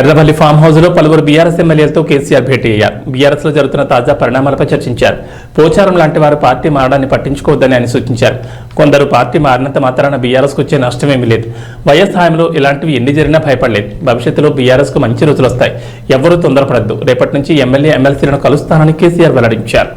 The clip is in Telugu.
ఎర్రవల్లి ఫామ్ హౌస్ లో పలువురు బీఆర్ఎస్ ఎమ్మెల్యేలతో కేసీఆర్ భేటీ అయ్యారు. బీఆర్ఎస్ లో జరుగుతున్న తాజా పరిణామాలపై చర్చించారు. పోచారం లాంటి వారు పార్టీ మారడాన్ని పట్టించుకోవద్దని ఆయన సూచించారు. కొందరు పార్టీ మారినంత మాత్రాన బీఆర్ఎస్ కు వచ్చే నష్టమేమీ లేదు. వైఎస్ హాయంలో ఇలాంటివి ఎన్ని జరిగినా భయపడలేదు. భవిష్యత్తులో బీఆర్ఎస్ కు మంచి రోజులు వస్తాయి. ఎవరూ తొందరపడద్దు. రేపటి నుంచి ఎమ్మెల్యే ఎమ్మెల్సీలను కలుస్తానని కేసీఆర్ వెల్లడించారు.